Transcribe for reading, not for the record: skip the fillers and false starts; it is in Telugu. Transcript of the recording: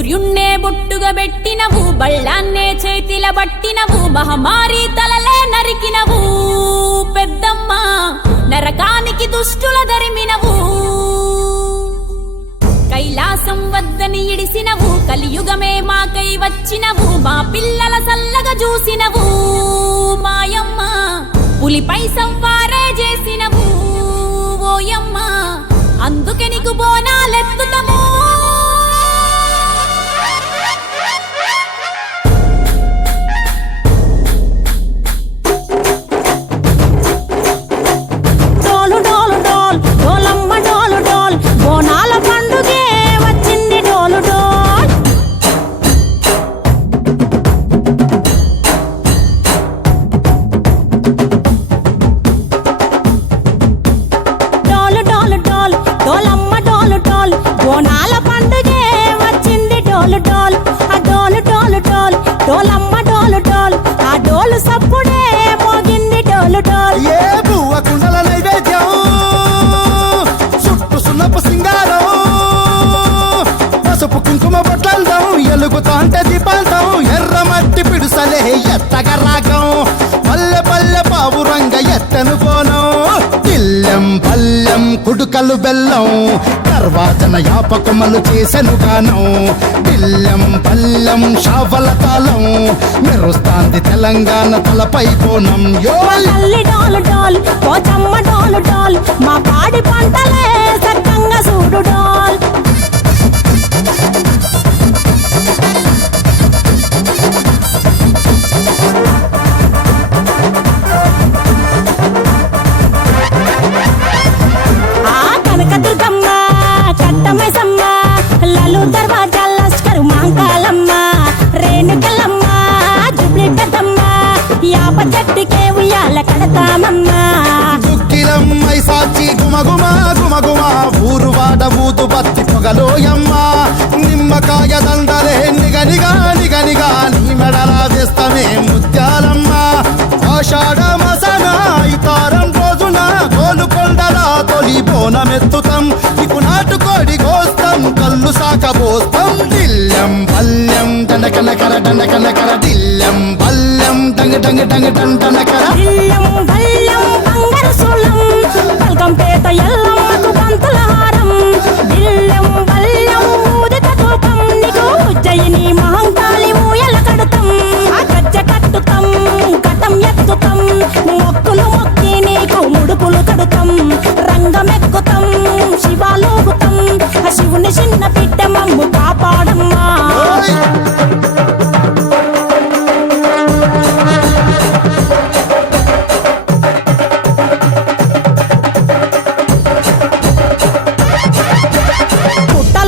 సూర్యున్నే బొట్టుగా పెట్టినవు, బళ్ళాన్నే చేతిల పట్టినవు, మహమారి తలలే నరికినవు పెద్దమ్మ, నరకానికి దుష్టుల దరిమినవు. కైలాసం వద్దని ఇడిసినవు, కలియుగమే మాకై వచ్చినవు, మా పిల్లల సల్లగా చూసినవు మాయమ్మ, పులిపై సంవారే చేసినవు ఓయమ్మ, అందుకే నీకు బోనాలెత్తుతము. ఎలుగుతాంటే దీపాంతం ఎర్రమట్టి పిడుసలే ఎత్తగా రాగం, పల్లె పల్లె పావురంగ ఎత్తను కోనం, తిల్లెం పల్లెం కుడుకలు బెల్లం, తర్వాతన యాపకమలు చేసెను గానం, తిల్లెం పల్లెం షావల తాళం, మెరుస్తాంది తెలంగాణ తలపై కోణం. మా పాడి పంటలే సక్కంగా చూడు డోల్. చెట్టుకే ఉయ్యాల కడతామమ్మా, దుక్కిలమ్మై సాచి గుమగుమ గుమగుమ, ఊరు వాడ ఊదు బత్తి పొగలోయమ్మ, నిమ్మకాయ దండలే నిగనిగా నిగనిగా, నీ మెడలా వేస్తమే ముత్యాలమ్మ, ఆషాఢ మసన ఇతారం రోజున గోలుకొండలా తొలి బోనమెత్తుతాం, నీకు నాటుకోడి కోస్తాం, కళ్ళు సాకబోస్తాం, దిల్లెం పల్లెం దండకనకర దండకనకర, దిల్లెం పల్లెం డంగ డంగ డంగ డండనకర, దిల్లెం పల్లెం బంగారు సూలం, పల్కంపేట ఎల్లమ్మకు పంతుల హారం, దిల్లెం పల్లెం ఊదిత ధూపం, నీకు ఉజ్జయిని మహంకాళి ఊయల కడుతాం, గజ్జ కట్టుతాం, కటం ఎత్తుతాం, మొక్కులు మొక్కి నీకు ముడుపులు కడుతాం, రంగమెక్కుతాం, శివాలోగుతాం, శివుని చిన్న బిడ్డ మమ్ము కాపు